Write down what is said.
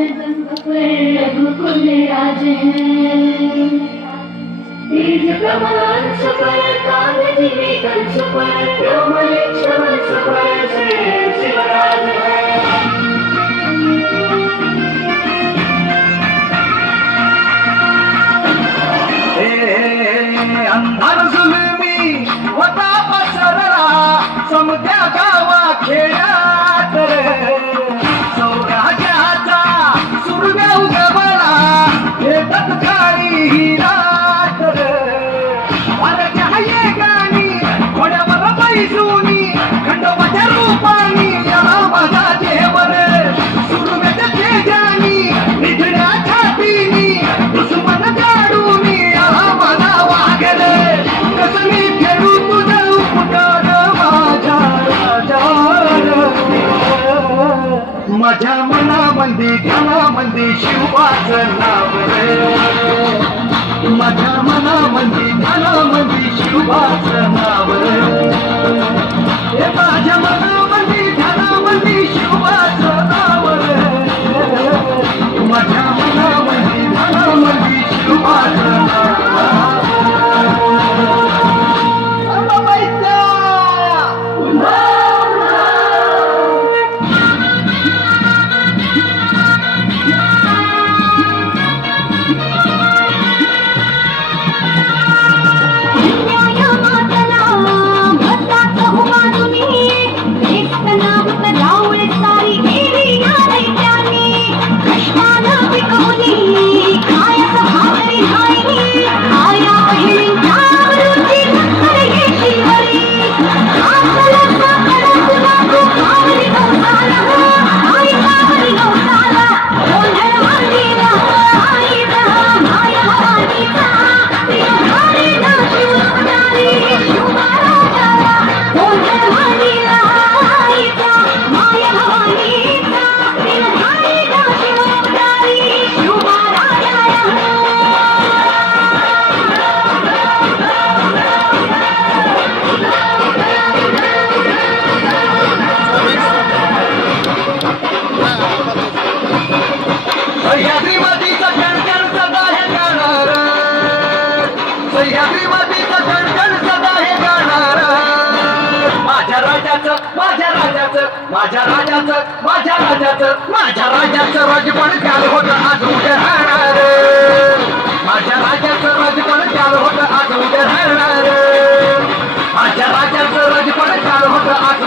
रघुकुल राजे बीज प्रमाण सुपर कांद जीवी कल सुपर प्रोमले श्रवण सुपर श्री शिवराज अंधार जुलमी होता पसरला समत्या गावा खेळात सौराज्याचा सुरव्या उगवला हे तत्काळी ही रात वारच्या ये गाणी घोड्यावर बैसूनी खंडोबाच्या रूपानी याला माझा देवर सुरव्याच्या तेजानी निधड्या छातीनी दुश्मन जाडूनी याला माझा वागले कसमी फेरू तुझं उपकार माझ्या मनामंदी ध्यानामंदी शिवाचं नाव रे माझ्या मनामंदी ध्यानामंदी शिवाचं नाव रे माझ्या मनामंदी ध्यानामंदी शिवाचं नाव रे माझ्या मनामंदी ध्यानामंदी शिवाचं नाव माझ्या राजाचं राजपण काल होतं आज उद्या राहणार माझ्या राजाचं राजपण काल होतं आज उद्या राहणार माझ्या राजाचं राजपण काल होतं आज